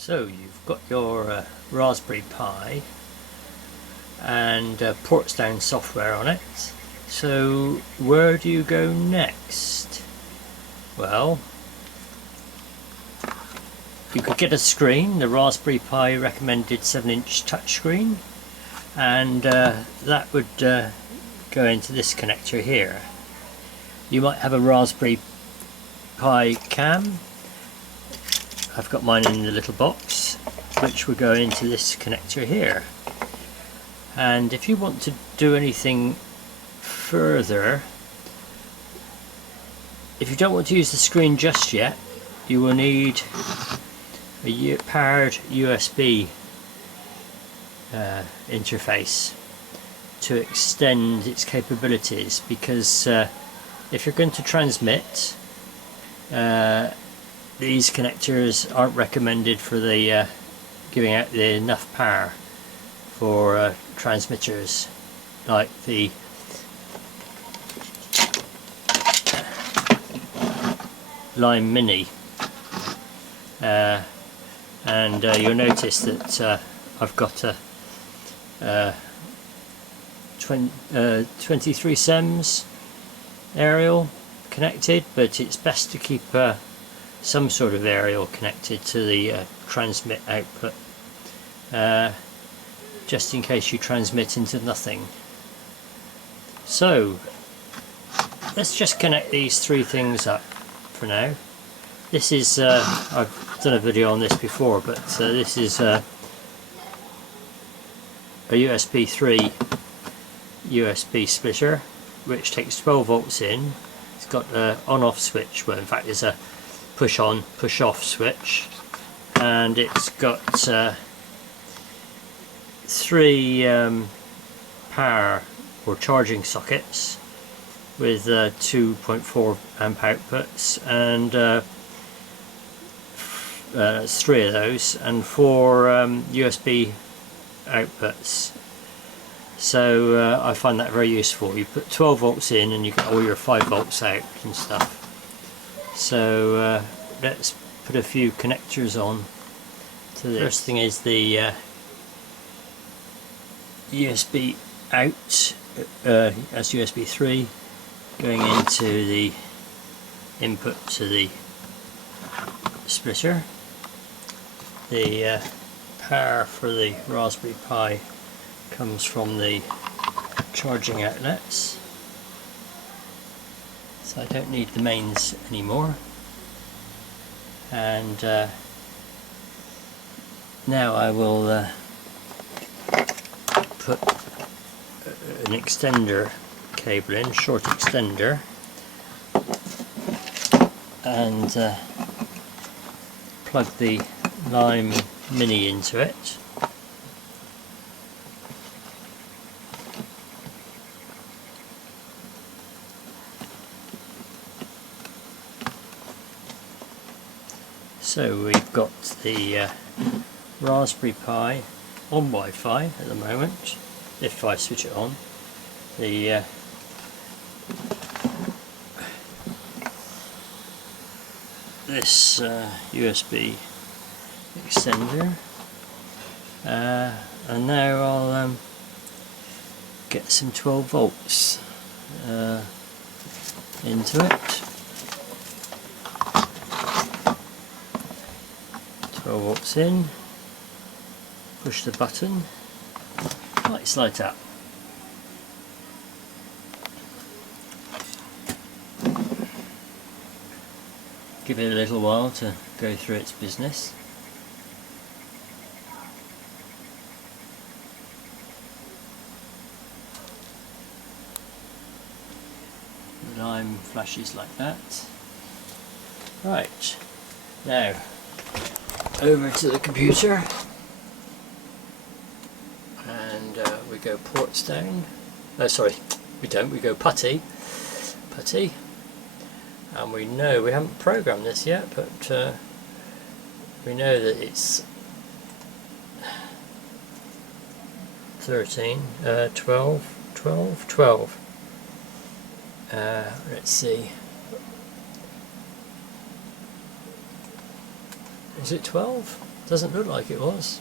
So you've got your Raspberry Pi and Portsdown software on it. So where do you go next? Well, you could get a screen, the Raspberry Pi recommended 7-inch touchscreen, and that would go into this connector here. You might have a Raspberry Pi cam. I've got mine in the little box, which will go into this connector here. And if you want to do anything further, if you don't want to use the screen just yet, you will need a powered USB interface to extend its capabilities, because if you're going to transmit, these connectors aren't recommended for the giving out the enough power for transmitters like the Lime Mini, and you'll notice that I've got a 23 SEMS aerial connected, but it's best to keep some sort of aerial connected to the transmit output, just in case you transmit into nothing. So let's just connect these three things up for now. This is I've done a video on this before, but this is a USB 3 USB splitter, which takes 12 volts in. It's got an on-off switch, well in fact there's a push on, push off switch, and it's got three power or charging sockets with 2.4 amp outputs, and that's three of those, and four USB outputs. So I find that very useful. You put 12 volts in and you get all your 5 volts out and stuff. So let's put a few connectors on to this. First thing is the USB out, as USB 3 going into the input to the splitter. The power for the Raspberry Pi comes from the charging outlets, so I don't need the mains anymore. And now I will put an extender cable in, short extender, and plug the Lime Mini into it. So we've got the Raspberry Pi on Wi-Fi at the moment, if I switch it on. The this USB extender, and now I'll get some 12 volts into it. 12 volts in, push the button, lights light up. Give it a little while to go through its business. The Lime flashes like that. Right, now over to the computer, and we go Portsdown. No, sorry, we don't. We go putty, and we know we haven't programmed this yet, but we know that it's 13, 12. Let's see. Is it 12? Doesn't look like it was.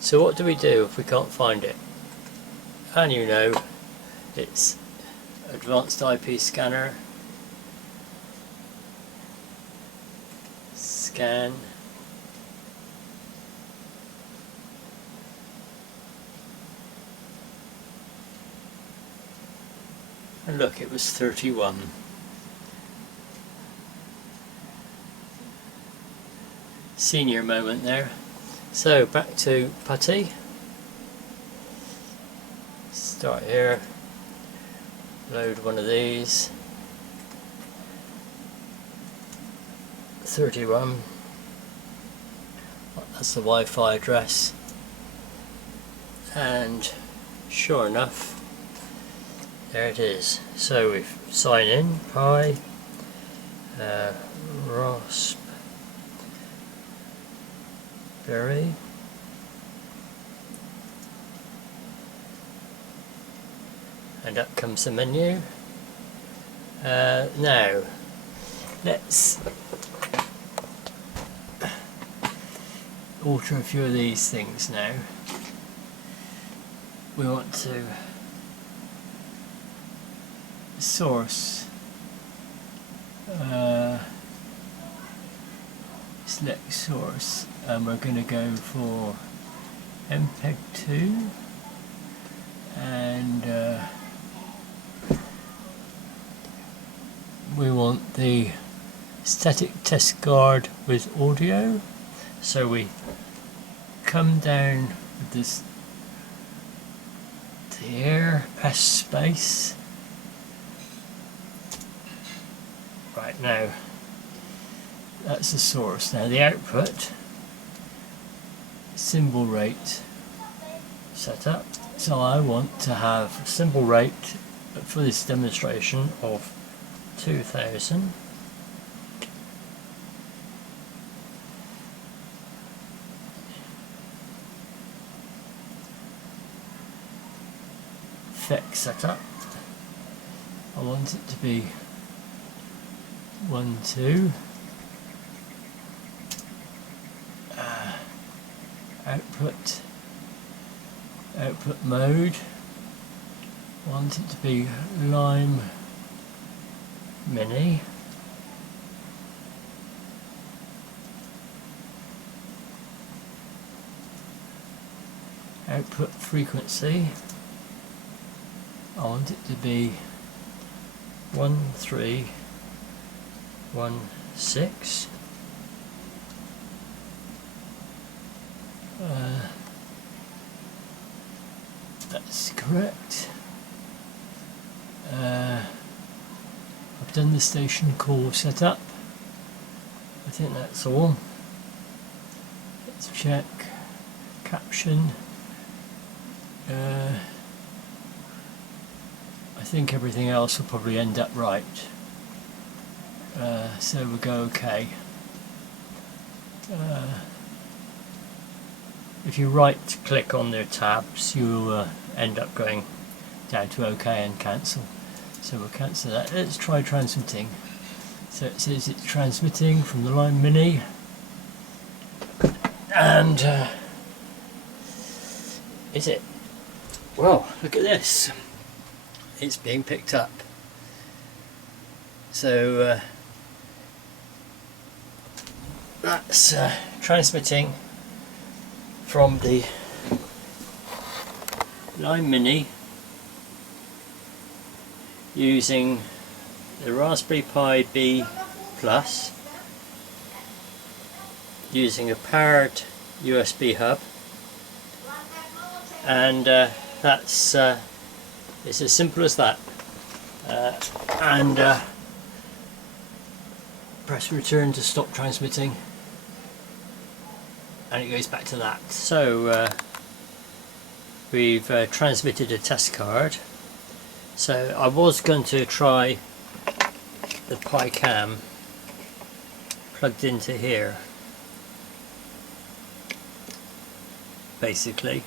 So what do we do if we can't find it? And you know, it's advanced IP scanner, scan, and look, it was 31. Senior moment there. So back to putty. Start here, load one of these. 31. That's the Wi-Fi address. And sure enough, there it is. So we sign in, Pi, Raspberry, and up comes the menu. Now let's alter a few of these things now. We want to source, select source, and we're going to go for MPEG 2, and we want the static test guard with audio. So we come down with this to here, past space. Right, now that's the source. Now the output, symbol rate set up. So I want to have a symbol rate for this demonstration of 2000. Effect setup. I want it to be 1, 2. Output mode. I want it to be Lime Mini. Output frequency, I want it to be 1316. That's correct. I've done the station call setup. I think that's all. Let's check caption. I think everything else will probably end up right. So we'll go OK. If you right click on their tabs, you'll end up going down to OK and cancel. So we'll cancel that. Let's try transmitting. So it says it's transmitting from the Lime Mini, and is it? Well, look at this. It's being picked up. So that's transmitting from the Lime Mini using the Raspberry Pi B Plus, using a powered USB hub, and that's it's as simple as that. And press return to stop transmitting, and it goes back to that. So we've transmitted a test card. So I was going to try the Pi Cam plugged into here, basically,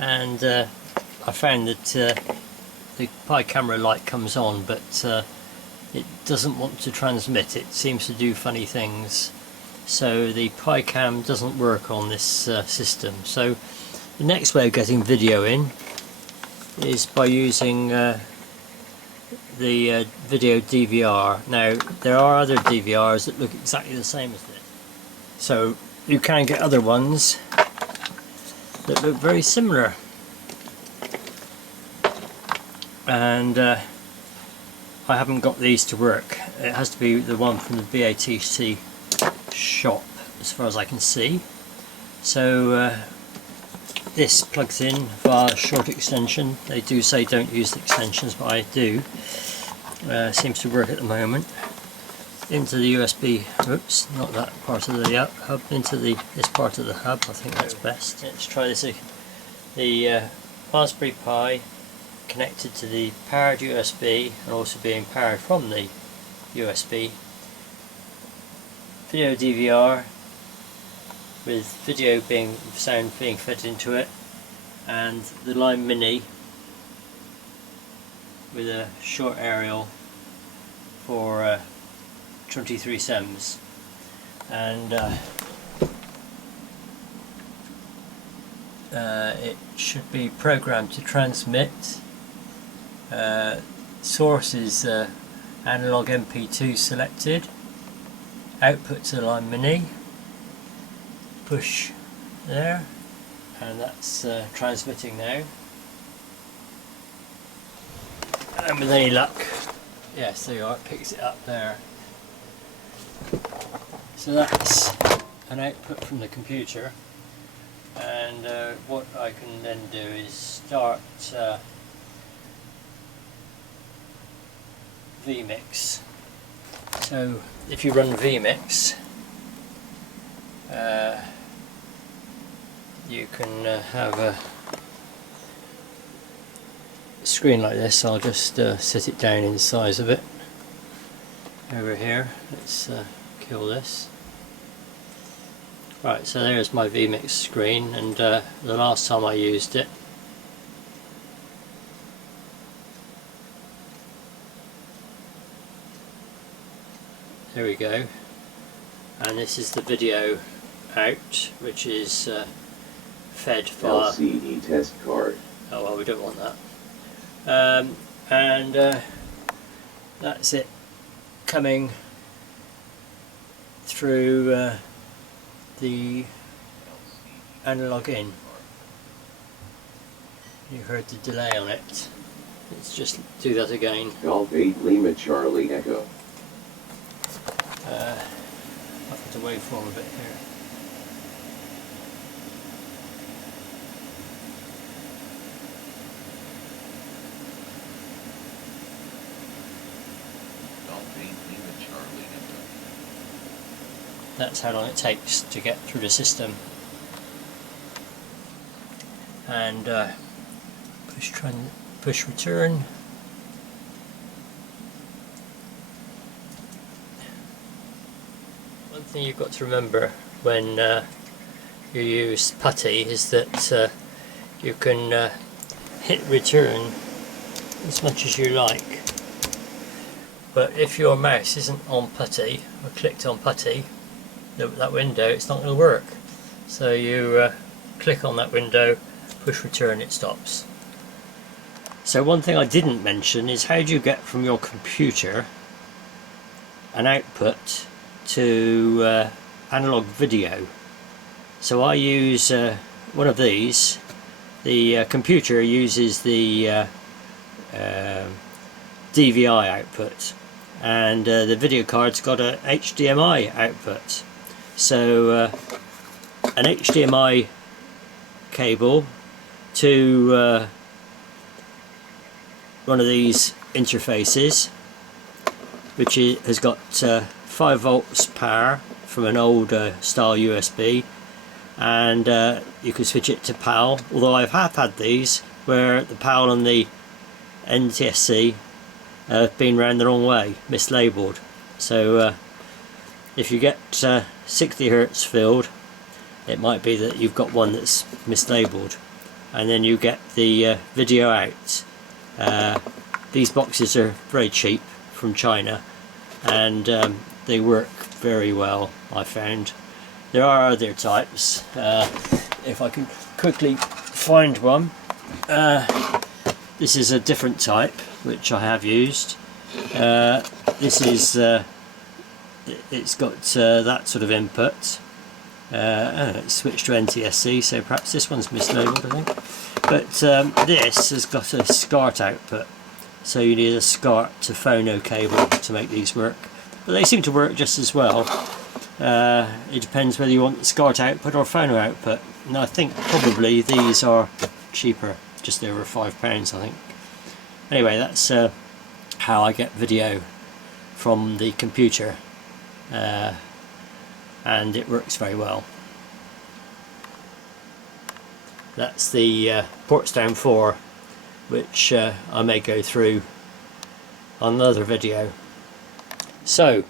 and I found that the Pi camera light comes on, but it doesn't want to transmit. It seems to do funny things. So the PiCam doesn't work on this system. So the next way of getting video in is by using the video DVR. Now there are other DVRs that look exactly the same as this. So you can get other ones that look very similar. And I haven't got these to work. It has to be the one from the BATC shop as far as I can see. So this plugs in via a short extension. They do say don't use the extensions, but I do. Seems to work at the moment. Into the USB, oops, not that part of the hub, into this part of the hub. I think that's best. Let's try this. The Raspberry Pi connected to the powered USB and also being powered from the USB. Video DVR with sound being fed into it, and the Line Mini with a short aerial for 23 SEMS, and it should be programmed to transmit. Source is analog MP2 selected, output to Line Mini, push there, and that's transmitting now. And with any luck, yes, there you are, it picks it up there. So that's an output from the computer, and what I can then do is start vMix. So if you run vMix, you can have a screen like this. I'll just set it down in the size of it over here. Let's kill this. Right, so there's my vMix screen, and the last time I used it, there we go, and this is the video out, which is fed via LCD test card. Oh well, we don't want that. And that's it coming through the analog in. You heard the delay on it. Let's just do that again. Golf 8 Lima Charlie Echo. I've got to waveform a bit here. Golf 8 Lima Charlie Echo. That's how long it takes to get through the system. And push return. One thing you've got to remember when you use putty is that you can hit return as much as you like, but if your mouse isn't on putty or clicked on putty, that window, it's not going to work. So you click on that window, push return, it stops. So one thing I didn't mention is how do you get from your computer an output to analog video. So I use one of these. The computer uses the DVI output, and the video card's got a HDMI output. So an HDMI cable to one of these interfaces, which has got 5 volts power from an old style USB, and you can switch it to PAL, although I have had these where the PAL and the NTSC have been round the wrong way, mislabeled. So if you get 60 Hz filled, it might be that you've got one that's mislabeled, and then you get the video out. These boxes are very cheap from China, and they work very well, I found. There are other types. If I can quickly find one. This is a different type which I have used. This is it's got that sort of input. It's switched to NTSC, so perhaps this one's mislabeled, I think. But this has got a SCART output, so you need a SCART to phono cable to make these work. But they seem to work just as well. It depends whether you want the SCART output or phono output. And I think probably these are cheaper, just over £5 I think. Anyway, that's how I get video from the computer, and it works very well. That's the Portsdown 4, which I may go through on another video. So,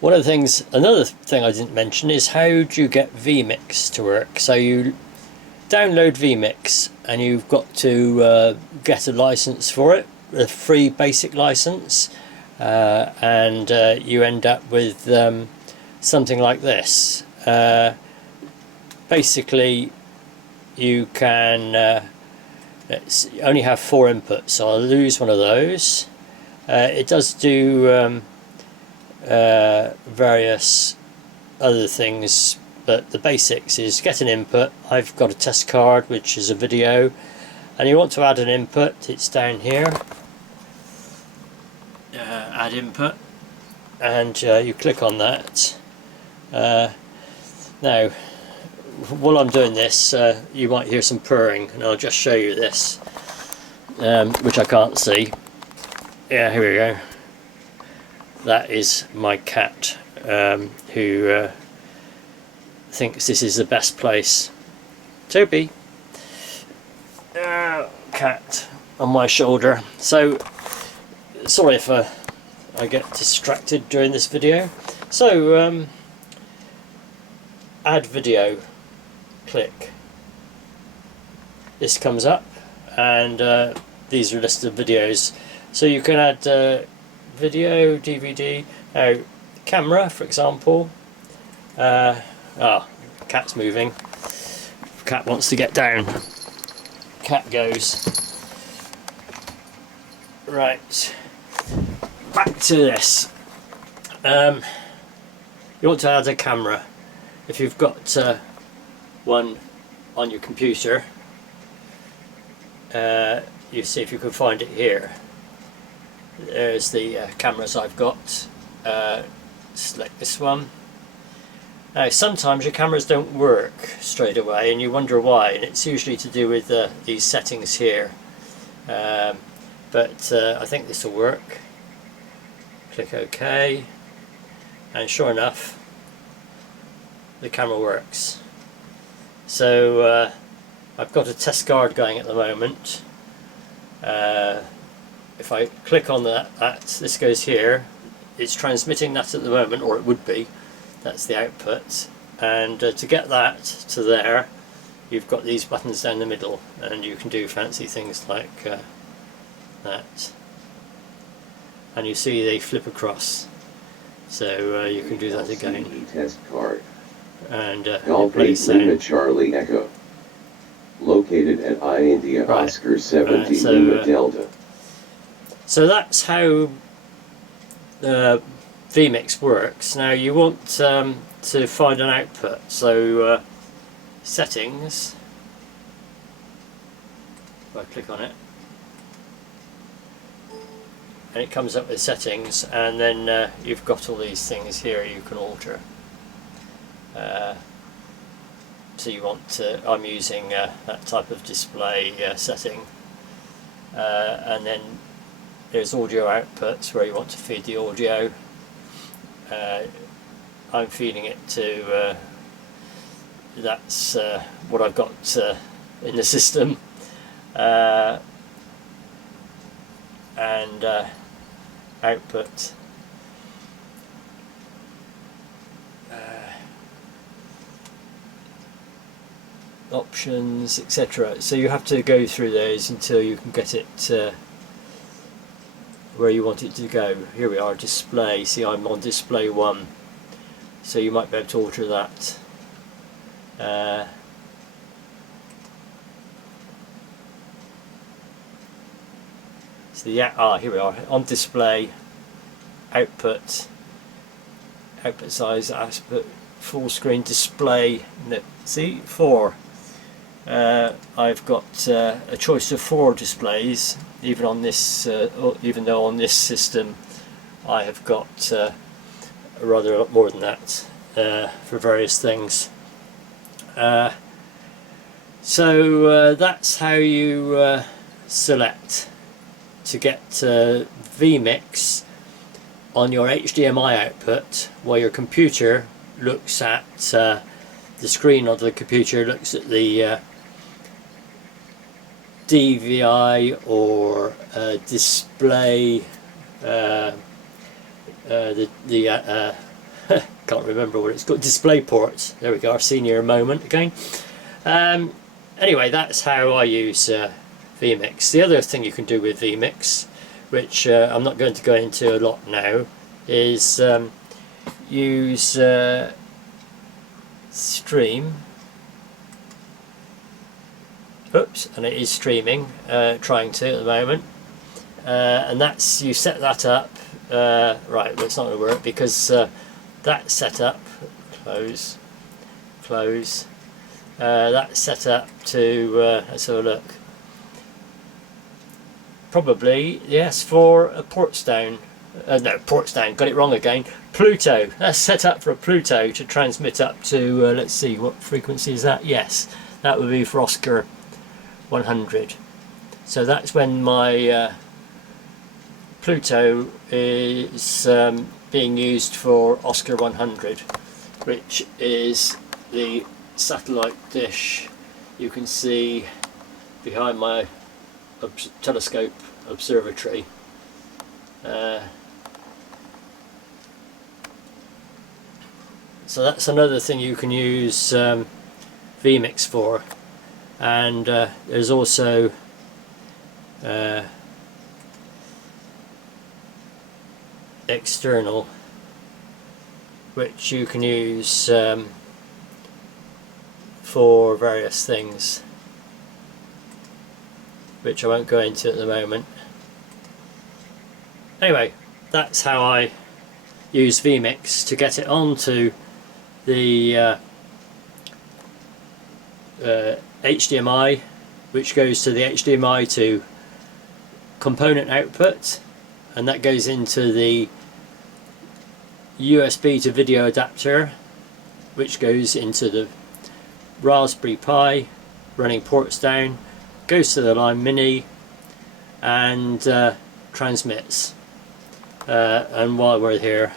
another thing I didn't mention is how do you get vMix to work. So you download vMix and you've got to get a license for it, a free basic license, and you end up with something like this. Basically you can only have 4 inputs, so I'll lose one of those. It does do various other things, but the basics is get an input. I've got a test card which is a video, and you want to add an input. It's down here, add input, and you click on that. Now while I'm doing this, you might hear some purring, and I'll just show you this, which I can't see. Yeah, here we go. That is my cat, who thinks this is the best place. Toby! Cat on my shoulder. So, sorry if I get distracted during this video. So, add video, click. This comes up, and these are a list of videos. So you can add video, DVD, camera for example. Cat's moving. Cat wants to get down. Cat goes. Right, back to this. You want to add a camera. If you've got one on your computer, you see if you can find it here. There's the cameras I've got. Select this one. Now sometimes your cameras don't work straight away and you wonder why, and it's usually to do with these settings here, but I think this will work. Click OK, and sure enough the camera works. So I've got a test card going at the moment. If I click on that, this goes here. It's transmitting that at the moment, or it would be. That's the output, and to get that to there you've got these buttons down the middle, and you can do fancy things like that, and you see they flip across, so you can do that again. Test card. And Golf 8 Lima Charlie Echo, located at I India Right. Oscar 70 Lima Delta. So that's how vMix works. Now you want to find an output, so settings, if I click on it, and it comes up with settings, and then you've got all these things here you can alter. So you want to, I'm using that type of display setting, and then there's audio outputs where you want to feed the audio. I'm feeding it to, that's what I've got in the system, and output. Options, etc. So you have to go through those until you can get it where you want it to go. Here we are, display. See, I'm on display 1, so you might be able to alter that. So yeah, here we are on display, output size, output, full screen display. No, see, 4. I've got a choice of 4 displays, even on this, even though on this system I have got rather a lot more than that for various things. So that's how you select to get vMix on your HDMI output, while your computer looks at the screen of the computer looks at the DVI or display, can't remember what it's called, display ports. There we go, our senior moment again. Anyway, that's how I use vMix. The other thing you can do with vMix, which I'm not going to go into a lot now, is use stream. Oops, and it is streaming, trying to at the moment, and that's, you set that up, right, well, it's not going to work because that's set up, close, that's set up to, let's have a look, probably, yes, for a Portsdown, no, Portsdown, got it wrong again, Pluto, that's set up for a Pluto to transmit up to, let's see, what frequency is that? Yes, that would be for Oscar 100. So that's when my Pluto is being used for Oscar 100, which is the satellite dish you can see behind my telescope observatory. So that's another thing you can use vMix for. And there's also external, which you can use for various things, which I won't go into at the moment. Anyway, that's how I use vMix to get it onto the HDMI, which goes to the HDMI to component output, and that goes into the USB to video adapter, which goes into the Raspberry Pi running Portsdown, goes to the Line Mini, and transmits. And while we're here,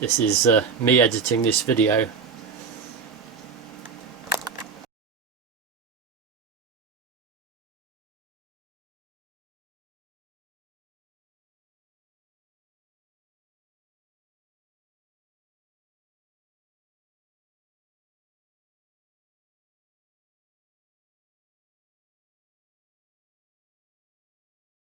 this is me editing this video.